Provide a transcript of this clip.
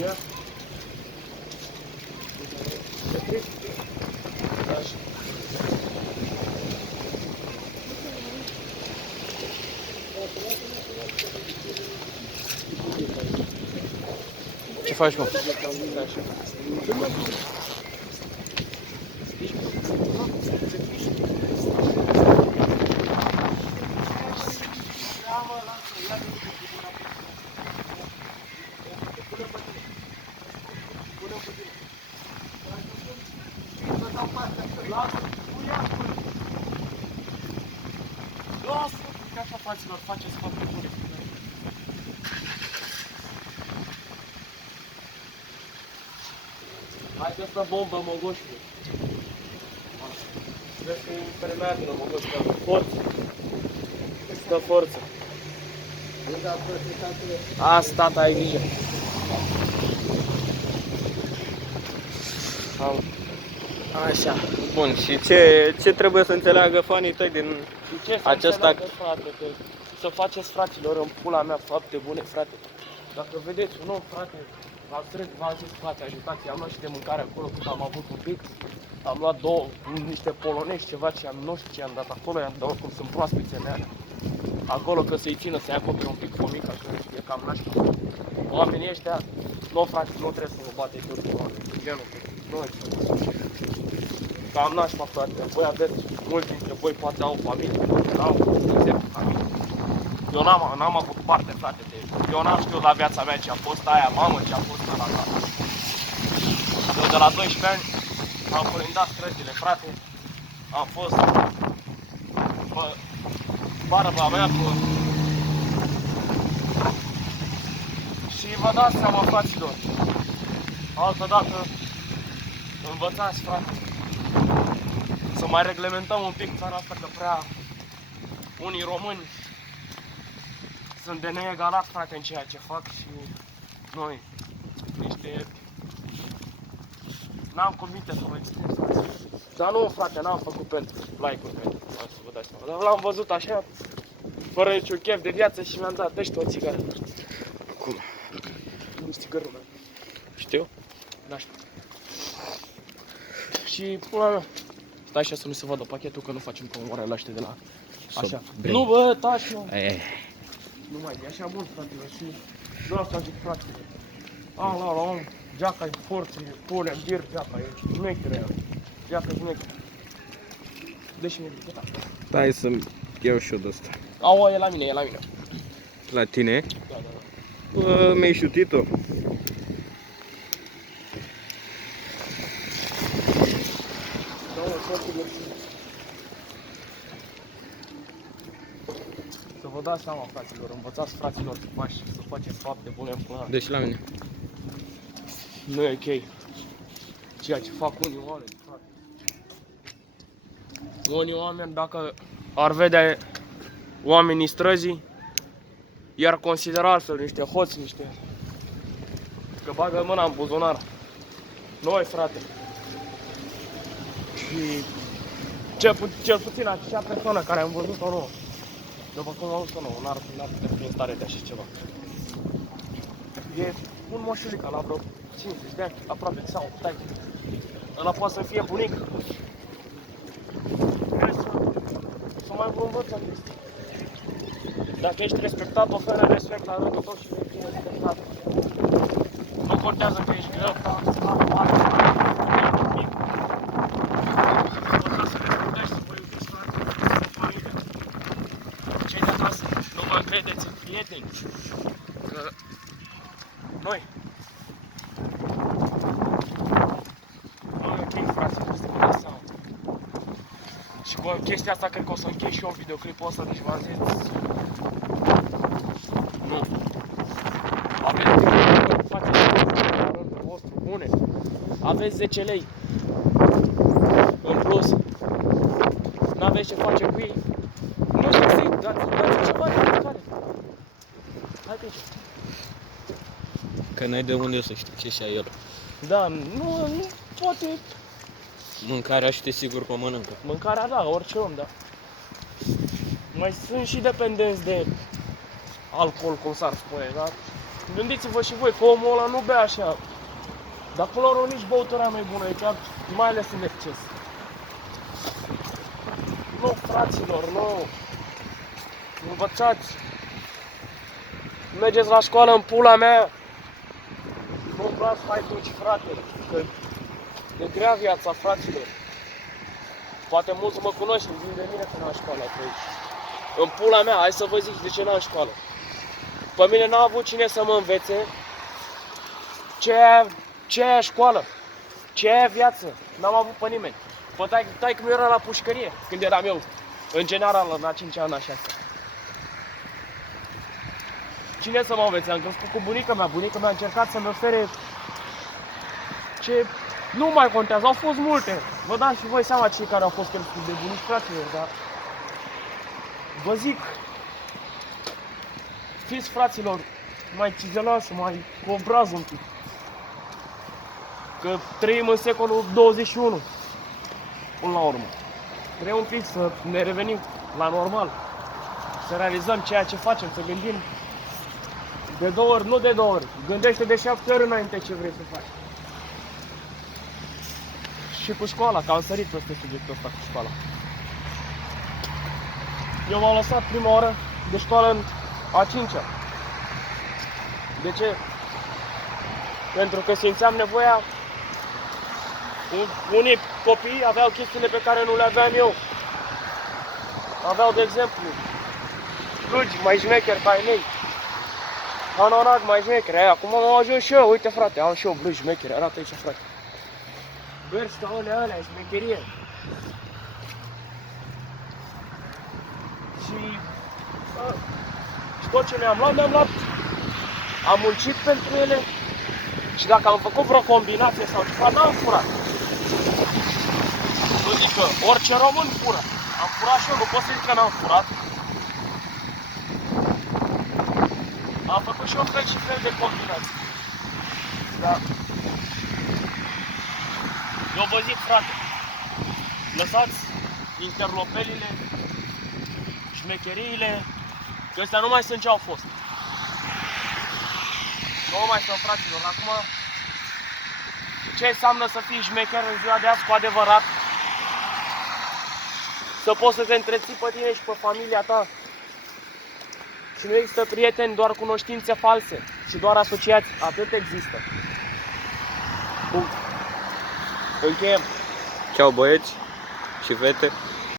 Ia. Ce faci, mă? Lasă, că așa, fraților, faceți fapte bune. Hai că stă bombă, mogoșule. Vezi că e impermeabilă, mogoșule, forță. Stă forță. Asta, tata, ai grijă. Așa. Bun, și ce trebuie să înțeleagă fanii tăi din acest act? Frate, că să faceți, fraților, în pula mea fapte bune, frate. Dacă vedeți un om, frate, v-am zis, frate, ajutați, am luat și de mâncare acolo, cât am avut un pic. Am luat niște polonești, ceva ce am, nu știu ce am dat acolo, i-am dat cum sunt proaspețele alea. Acolo că să-i țină, să-i acopere un pic fomica, că e cam nașpa. Oamenii ăștia, nu, frate, nu trebuie să vă bateți ori cu oameni, genul, nu e cam nașpa, frate. Voi aveți, mulți dintre voi poate au familie, au exemplu familie. Eu n-am avut parte, frate, eu n-am știut la viața mea ce a fost aia mamă, ce a fost la tata. Eu de la 12 ani am colindat străzile, frate, am fost pe barba mea, și vă dați seama, fraților, altădată învățați, frate, să mai reglementăm un pic țara asta, că prea unii români sunt de neegalat, frate, în ceea ce fac și noi niște... N-am cuvinte să vă exprim, frate. Dar nu, frate, n-am făcut pentru like-uri, să vă dați seama. Dar l-am văzut așa, fără niciun chef de viață și mi-am dat, dă-și o țigară. Cum? Nu țigarul meu. Știu? N-aș. Și pula mea. Stai așa să nu se vadă pachetul, că nu facem comoarele ăștia de la... Așa. Nu, bă, taci, mă. Nu mai e așa bun, fratele, și vreau să zic, fratele. La om, geaca-i forță, e pune, bir geaca, e șmecheră, geaca-i șmecheră. Dă-și mie de Stai să-mi iau și eu de asta. Aua, e la mine, e la mine. La tine? Da. Bă, mi-ai șutit-o. Să vă dați seama, fraților, învățați, fraților, să faceți fapte bune în până. Deci la mine. Nu e ok ceea ce fac unii oameni, frate. Unii oameni, dacă ar vedea oamenii străzii, i-ar considera altfel niște hoți, că bagă mâna în buzunar. Noi, frate. Și cel puțin acea persoană care am văzut-o nouă, după cum am văzut-o nouă, n-ar putea fi în stare de așa ceva. E un moșulic la vreo 50 de ani, aproape sau taică. Ăla poate să fie bunic. Să mai vă învăța chestii. Dacă ești respectat, oferă respect la rândul tău și vei fi respectat. Nu contează că ești greu, cei de acasă, nu mă credeți în prieteni, că noi ok, fraților, să vă dați seama. Și cu chestia asta cred că o să închei și eu videoclipul ăsta, deci v-am zis, nu. Faceți la rândul vostru, bune. Aveți 10 lei în plus. N-aveți ce face cu ei. Nu zic, dați ceva de mâncare. Hai pe aici. Că n-ai de unde să știi ce și-a el. Da, nu poate... Mâncarea și te sigur că o mănâncă. Mâncarea, da, orice om, da. Mai sunt și dependenți de alcool, cum s-ar spune, da? Gândiți-vă și voi că omul ăla nu bea așa. Dar până la urmă nici băutura nu e bună, e chiar mai ales în exces. Nu, fraților, nu. Învățați. Mergeți la școală în pula mea. Nu vreau să mai duci, frate. Că e grea viața, fraților. Poate mulți mă cunosc și vin de mine că n-am școală aici. În pula mea, hai să vă zic de ce n-am școală. Pe mine n-a avut cine să mă învețe ce e școală, ce e viață. N-am avut pe nimeni. Pe taică mi era la pușcărie când eram eu, în general, la 5 ani așa. Cine să mă învețe? Am crescut cu bunica mea. Bunica mea a încercat să-mi ofere ce nu mai contează. Au fost multe. Vă dați și voi seama cei care au fost crescuți de bunici, fraților, dar vă zic, fiți, fraților, mai cizelași, mai cu obraz un pic. Că trăim în secolul 21, până la urmă. Trebuie un pic să ne revenim la normal. Să realizăm ceea ce facem, să gândim de 2 ori, nu de 2 ori. Gândește de 7 ori înainte ce vrei să faci. Și cu școala, că am sărit peste subiectul ăsta cu școala. Eu m-am lăsat prima oră de școală în a 5-a. De ce? Pentru că simțeam nevoia. Unii copii aveau chestiile pe care nu le aveam eu. Aveau, de exemplu, blugi mai șmecheri ca ai mei. Anorac mai șmecheri. Acum am ajuns și eu. Uite, frate, am și eu blugi șmecheri. Arată aici, frate. Bărci ca alea, șmecherie. Și tot ce le-am luat, am muncit pentru ele. Și dacă am făcut vreo combinație sau ceva, n-am furat. Nu zic că orice român fură. Am furat și eu, nu pot să zic că n-am furat. Am făcut și eu fel și fel de combinații. Da. Eu vă zic, frate, lăsați interlopelile, șmecheriile, că ăstea nu mai sunt ce au fost. Nu mai sunt, fraților. Acum, ce înseamnă să fii șmecher în ziua de azi cu adevărat? Să poți să te întreții pe tine și pe familia ta. Și nu există prieteni, doar cunoștințe false și doar asociați. Atât există. Punct. Încheiem. Ceau, băieți și fete.